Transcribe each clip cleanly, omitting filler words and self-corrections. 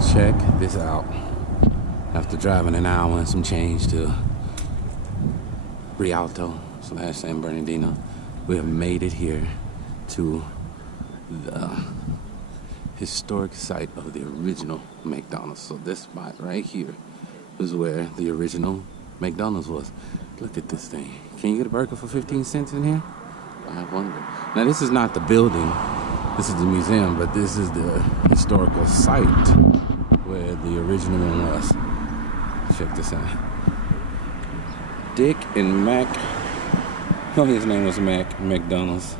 Check this out. After driving an hour and some change to Rialto/San Bernardino, we have made it here to the historic site of the original McDonald's. So this spot right here is where the original McDonald's was. Look at this thing. Can you get a burger for 15 cents in here? I wonder. Now this is not the building, this is the museum, but this is the historical site where the original one was. Check this out. Dick and Mac, his name was Mac McDonald's,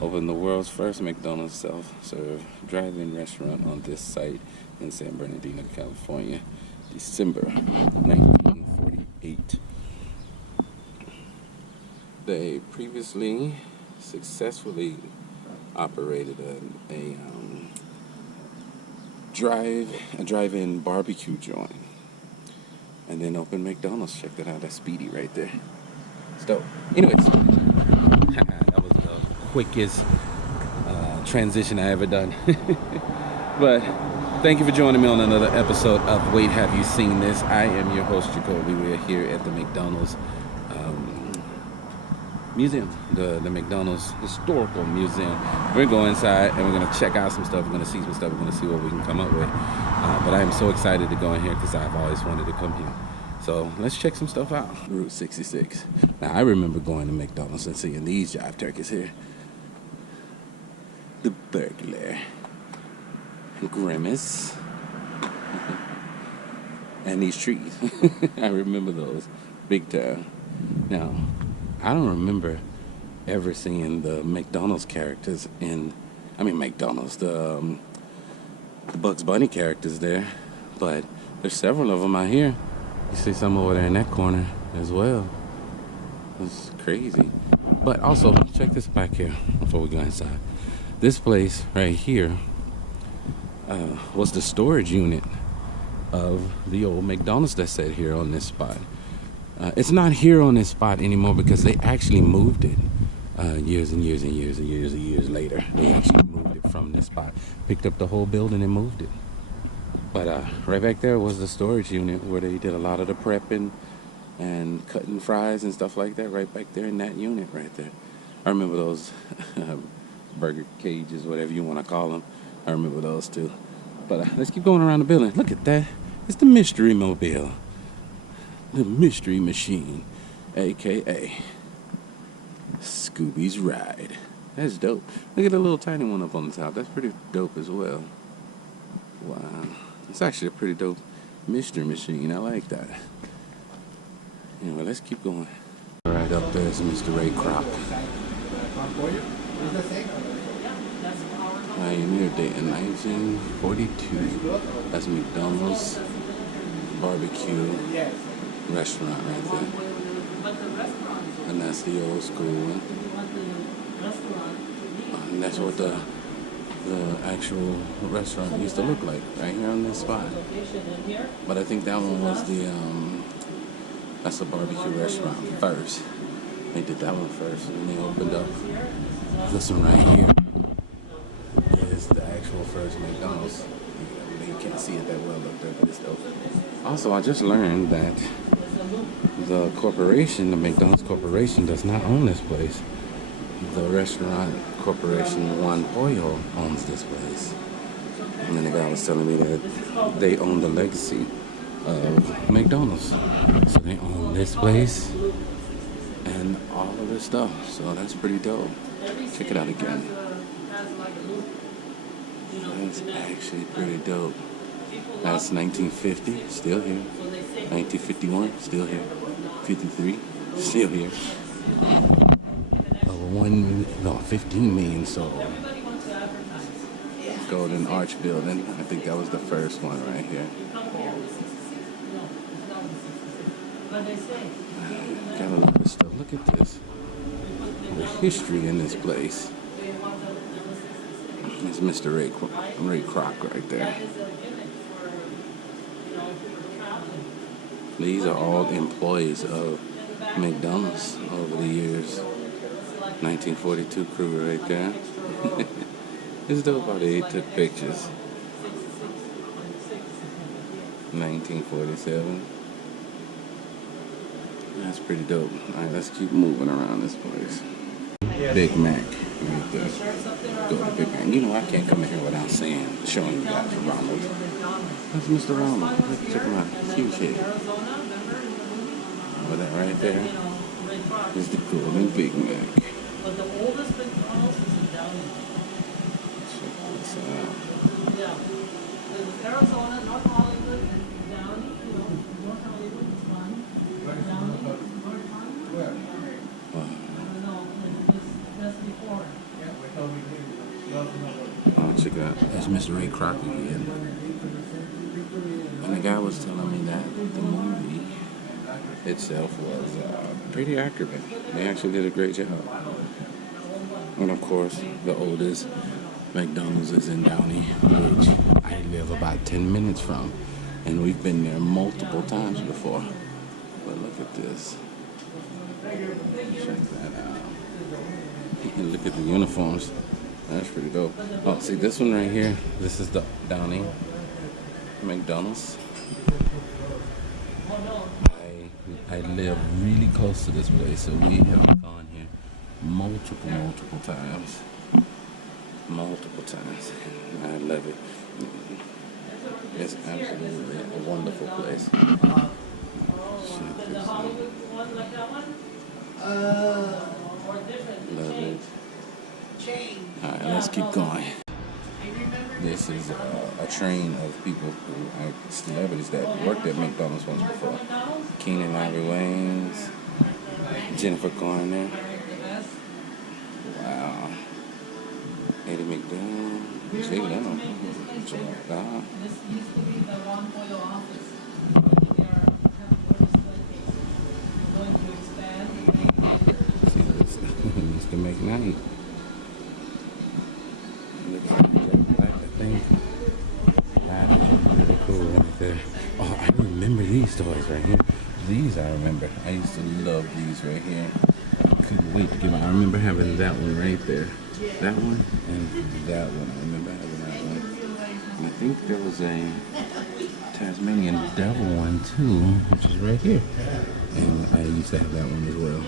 opened the world's first McDonald's self-serve drive-in restaurant on this site in San Bernardino, California, December 1948. They previously successfully operated a drive-in barbecue joint, and then opened McDonald's. Check that out. That's Speedy right there. It's dope. Anyways, that was the quickest transition I ever done. But thank you for joining me on another episode of Wait, Have You Seen This? I am your host, Jacoby. We are here at the McDonald's Museum, the McDonald's Historical Museum. We're going inside and we're going to check out some stuff. We're going to see some stuff. We're going to see what we can come up with. But I am so excited to go in here because I've always wanted to come here. So let's check some stuff out. Route 66. Now I remember going to McDonald's and seeing these jive turkeys here. The Burglar, Grimace, and these trees. I remember those big time. Now, I don't remember ever seeing the McDonald's characters McDonald's, the Bugs Bunny characters there, but there's several of them out here. You see some over there in that corner as well. It's crazy. But also, check this back here before we go inside. This place right here was the storage unit of the old McDonald's that's set here on this spot. It's not here on this spot anymore because they actually moved it years later. They actually moved it from this spot, picked up the whole building and moved it. But right back there was the storage unit where they did a lot of the prepping and cutting fries and stuff like that, right back there in that unit right there. I remember those burger cages, whatever you want to call them. I remember those too. But let's keep going around the building. Look at that. It's the Mystery Mobile. The Mystery Machine, a.k.a. Scooby's Ride. That's dope. Look at the little tiny one up on the top. That's pretty dope as well. Wow. It's actually a pretty dope mystery machine. I like that. Anyway, let's keep going. Right up there is Mr. Ray Kroc. Pioneer date in 1942. That's McDonald's barbecue restaurant right there. And that's the old school one. And that's what the actual restaurant used to look like, right here on this spot. But I think that one was that's the barbecue restaurant first. They did that one first, and then they opened up this one right here. Is the actual first McDonald's. You can't see it that well up there, but it's dope. Also, I just learned that the corporation, the McDonald's Corporation, does not own this place. The restaurant corporation, Juan Pollo, owns this place. And then the guy was telling me that they own the legacy of McDonald's. So they own this place and all of this stuff. So that's pretty dope. Check it out again. That's actually pretty dope. That's 1950, still here. 1951, still here. 53, still here. 15 million sold. Golden Arch Building. I think that was the first one right here. Got a lot of stuff. Look at this. The history in this place. It's Mr. Ray Kroc right there. These are all employees of McDonald's over the years. 1942 crew right there. It's dope how they took pictures. 1947. That's pretty dope. All right, let's keep moving around this place. Big Mac. We need to go to Big Mac. You know, I can't come in here without showing you guys Ronald. That's Mr. Ronald. Check him out. Huge head. But that right there is the golden Big Mac. But the oldest McDonald's is in Downey. Check this out. Yeah. There's Arizona, North Hollywood, and Downey. You know, North Hollywood is fun. Downey, North Hollywood. Wow. I don't know. That's before. Oh, check it out. That's Mr. Ray Kroc again. And the guy was telling me that the movie itself was pretty accurate. They actually did a great job. And of course, the oldest McDonald's is in Downey, which I live about 10 minutes from. And we've been there multiple times before. But look at this. Check that out. Look at the uniforms. That's pretty dope. Oh, see this one right here? This is the Downey McDonald's. I live really close to this place, so we have gone here multiple times. Multiple times. I love it. It's absolutely a wonderful place. Check this out. Love it. Alright, let's keep going. This is a train of people who are celebrities that worked at McDonald's once before. Keenan Ivory Wayans, Jennifer Garner. Wow. Eddie McDowell. Jay Leno. This used to be the one for your office. They are going to expand. See this? Mr. McKnight. Look at that black, I think. That is really cool right there. Oh, I remember these toys right here. These I remember. I used to love these right here. I couldn't wait to get them. I remember having that one right there. That one and that one. I remember having that one. And I think there was a Tasmanian Devil one too, which is right here. And I used to have that one as well.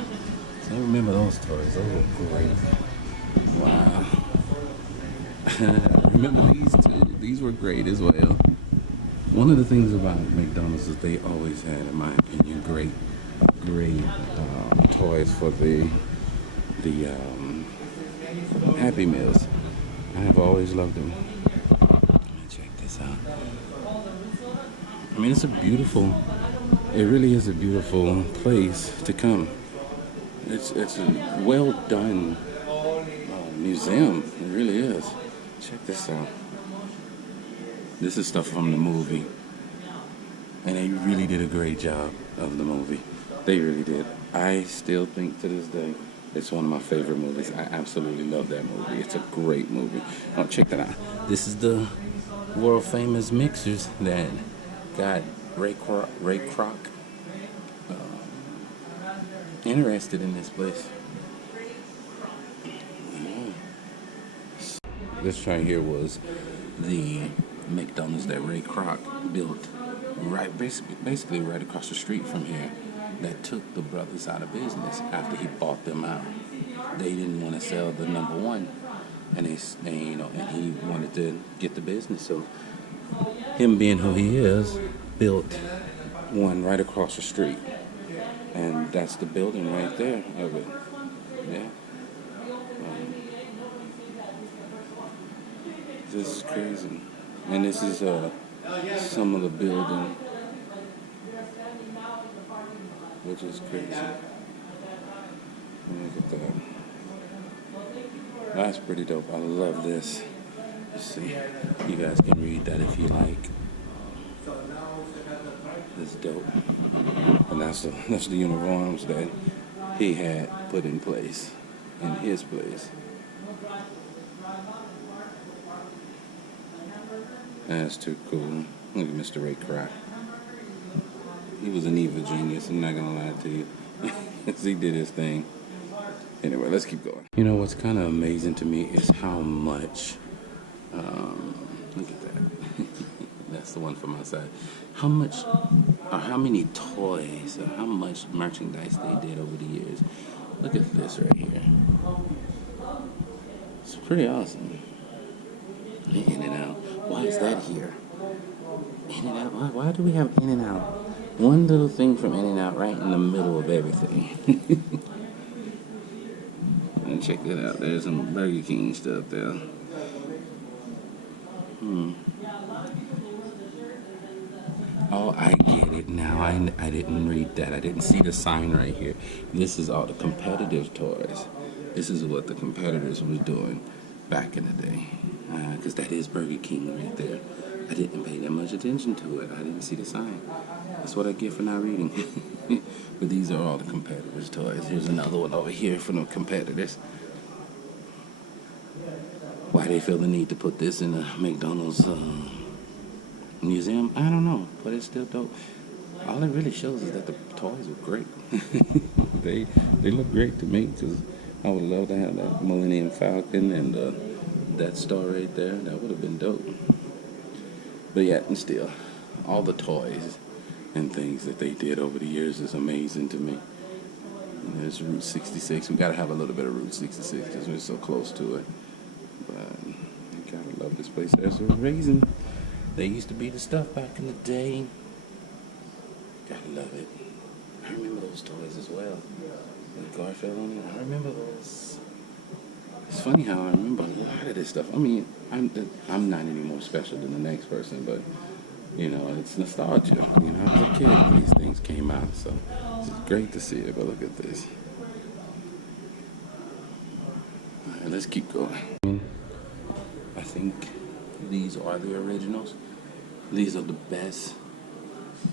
So I remember those toys. Those were great. Wow. I remember these two. These were great as well. One of the things about McDonald's is they always had, in my opinion, great toys for the Happy Meals. I have always loved them. Check this out. I mean, it really is a beautiful place to come. It's a well done museum. It really is. Check this out. This is stuff from the movie. And they really did a great job of the movie. They really did. I still think to this day, it's one of my favorite movies. I absolutely love that movie. It's a great movie. Oh, check that out. This is the world famous mixers that got Ray Kroc interested in this place. This right here was the McDonald's that Ray Kroc built basically right across the street from here, that took the brothers out of business after he bought them out. They didn't want to sell the number one, and and he wanted to get the business. So him being who he is, built one right across the street, and that's the building right there of it. Yeah. This is crazy. And this is some of the building, which is crazy. Look at that. That's pretty dope. I love this. You see, you guys can read that if you like. It's dope. And that's the uniforms that he had put in place, in his place. That's too cool. Look at Mr. Ray Kroc. He was an evil genius, I'm not gonna lie to you. He did his thing. Anyway, let's keep going. You know, what's kind of amazing to me is how much, look at that. that's the one from outside. How much, or how many toys, or how much merchandise they did over the years. Look at this right here. It's pretty awesome. In and out. Why is that here? In and out. Why do we have In and Out? One little thing from In and Out right in the middle of everything. And check that out. There's some Burger King stuff there. Oh, I get it now. I didn't read that. I didn't see the sign right here. This is all the competitive toys. This is what the competitors was doing back in the day. Because that is Burger King right there. I didn't pay that much attention to it. I didn't see the sign. That's what I get for not reading. But these are all the competitors' toys. Here's another one over here from the competitors. Why they feel the need to put this in a McDonald's museum, I don't know. But it's still dope. All it really shows is that the toys are great. they look great to me, because I would love to have that Millennium Falcon and that star right there. That would have been dope. But yeah, and still, all the toys and things that they did over the years is amazing to me. And there's Route 66. We gotta have a little bit of Route 66 because we're so close to it. But you gotta love this place. There's a reason. They used to be the stuff back in the day. Gotta love it. I remember those toys as well. With Garfield on it. I remember those. It's funny how I remember a lot of this stuff. I mean, I'm not any more special than the next person, but you know, it's nostalgia. You know, I was a kid when these things came out, so it's great to see it. But look at this. All right, let's keep going. I think these are the originals. These are the best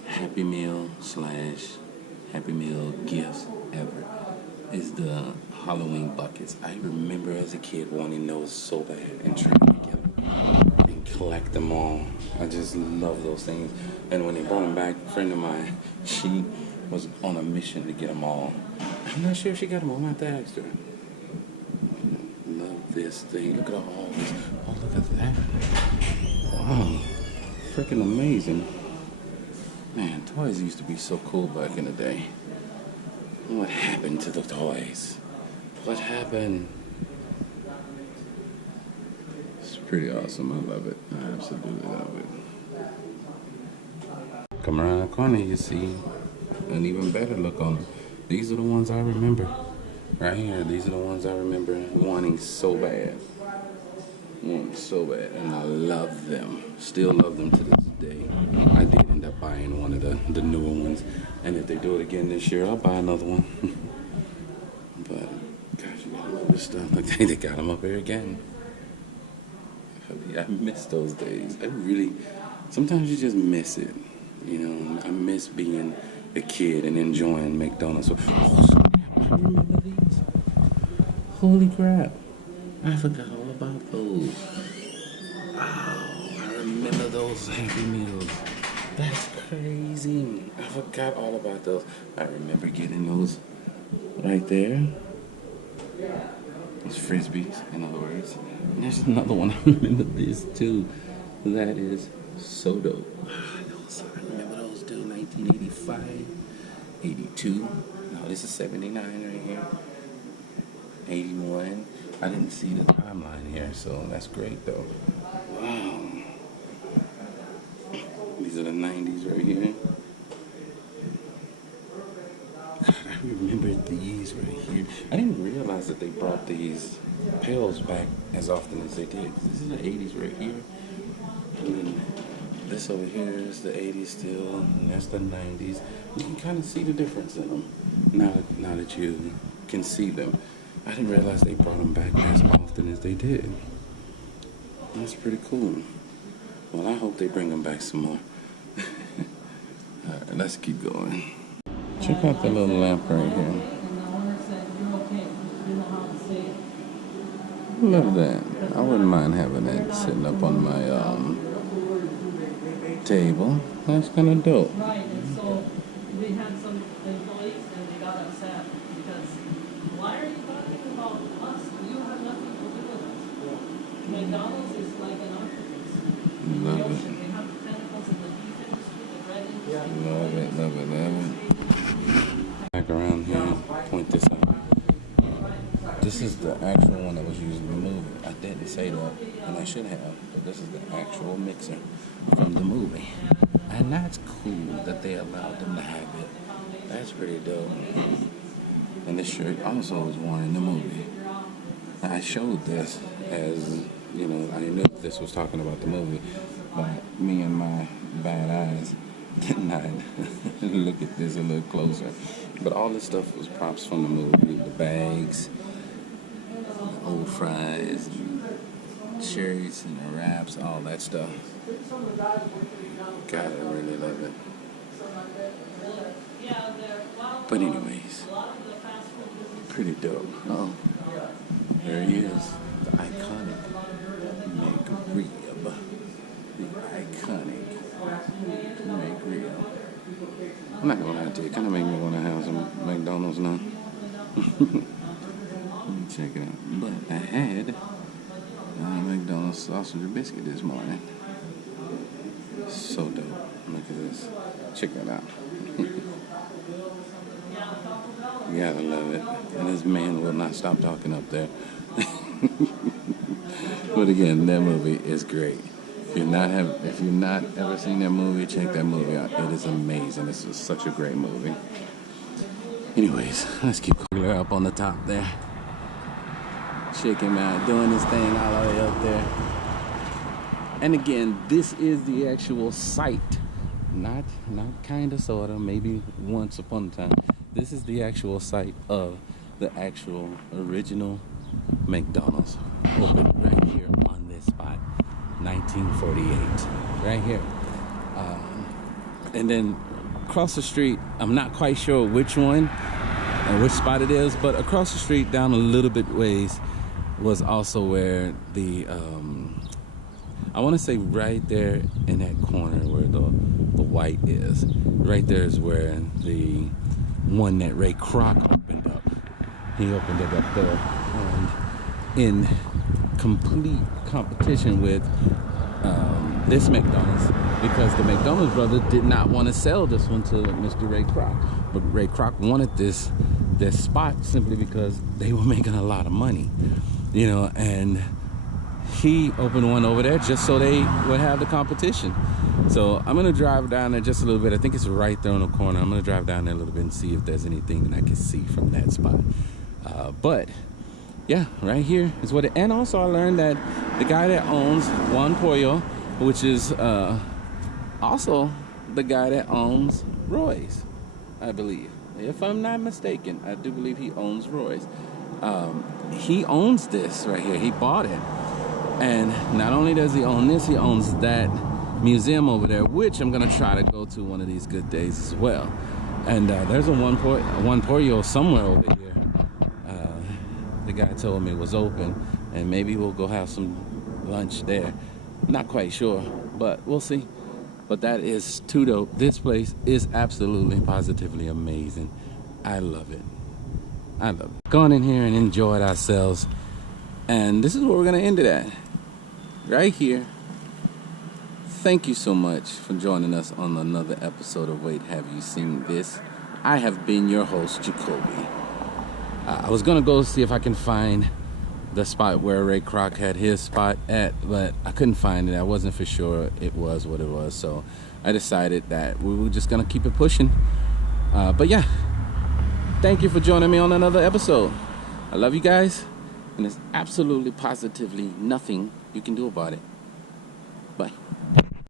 Happy Meal / Happy Meal gifts ever. Is the Halloween buckets. I remember as a kid wanting those so bad and trying to get them and collect them all. I just love those things. And when they brought them back, a friend of mine, she was on a mission to get them all. I'm not sure if she got them all. I'm not to ask her. Love this thing. Look at all this. Oh, look at that. Wow. Freaking amazing. Man, toys used to be so cool back in the day. What happened to the toys? What happened? It's pretty awesome. I love it. I absolutely love it. Come around the corner, you see an even better look on them. These are the ones I remember. Right here. These are the ones I remember wanting so bad. So bad. And I love them. Still love them to this day. I did end up buying one of the newer ones. And if they do it again this year, I'll buy another one. But, gosh, you gotta love this stuff. Like, they got them up here again. I miss those days. I really, sometimes you just miss it. You know, I miss being a kid and enjoying McDonald's. Oh, I remember these. Holy crap. I forgot all about those. Oh, I remember those Happy Meals. That's crazy. I forgot all about those. I remember getting those right there. Those Frisbees, in other words. And there's another one. I remember this too. That is so dope. I remember those too. 1985, 82. No, this is 79 right here. 81. I didn't see the timeline here, so that's great though. Wow. These are the 90s right here. God, I remember these right here. I didn't realize that they brought these pails back as often as they did. This is the 80s right here. And this over here is the 80s still, and that's the 90s. You can kind of see the difference in them now that you can see them. I didn't realize they brought them back as often as they did. That's pretty cool. Well, I hope they bring them back some more. Alright, let's keep going. Check out the little lamp right here. Love that. I wouldn't mind having that sitting up on my table. That's kind of dope. Right, and so we had some employees and they got upset because why are you talking about us? You have nothing to do with us. McDonald's is like an octopus in the Love ocean. it. They have tentacles Love it, love it, love it. Back around here, point this out. This is the actual one that was used in the movie. I didn't say that, and I should have, but this is the actual mixer from the movie. And that's cool that they allowed them to have it. That's pretty dope. And this shirt also was worn in the movie. I showed this as, you know, I knew this was talking about the movie, but me and my bad eyes did not look at this a little closer. But all this stuff was props from the movie. The bags, the old fries, cherries and the wraps, all that stuff. God, I really love it. But anyways, pretty dope. Oh, there he is, the iconic McRib. The iconic McRib. I'm not gonna lie to you, it kind of made me want to have some McDonald's now. Let me check it out. But I had McDonald's sausage and biscuit this morning. So dope. Look at this. Check that out. You gotta love it. And this man will not stop talking up there. But again, that movie is great. If you're not ever seen that movie, check that movie out. It is amazing. It's just such a great movie. Anyways, let's keep her up on the top there. Check him out, doing his thing all the way up there. And again, this is the actual site. Not kinda, sorta, maybe once upon a time. This is the actual site of the actual original McDonald's. Opened right here on this spot, 1948, right here. And then across the street, I'm not quite sure which one and which spot it is, but across the street, down a little bit ways, was also where the I want to say right there in that corner where the white is. Right there is where the one that Ray Kroc opened up. He opened it up there, and in complete competition with this McDonald's, because the McDonald's brother did not want to sell this one to Mr. Ray Kroc. But Ray Kroc wanted this spot simply because they were making a lot of money, you know, and he opened one over there just so they would have the competition. So I'm gonna drive down there just a little bit. I think it's right there on the corner. I'm gonna drive down there a little bit and see if there's anything that I can see from that spot. But yeah, right here is what it, and also I learned that the guy that owns Juan Pollo, which is also the guy that owns Roy's, I believe. If I'm not mistaken, I do believe he owns Roy's. He owns this right here. He bought it. And not only does he own this, he owns that museum over there, which I'm gonna try to go to one of these good days as well. And there's a Juan Pollo somewhere over here. The guy told me it was open, and maybe we'll go have some lunch there. Not quite sure, but we'll see. But that is too dope. This place is absolutely, positively amazing. I love it. I love it. Gone in here and enjoyed ourselves. And this is where we're gonna end it at. Right here. Thank you so much for joining us on another episode of Wait, Have You Seen This? I have been your host, Jacoby. I was gonna go see if I can find the spot where Ray Kroc had his spot at, but I couldn't find it. I wasn't for sure it was what it was, so I decided that we were just gonna keep it pushing. But yeah, thank you for joining me on another episode. I love you guys, and there's absolutely, positively nothing you can do about it. Bye.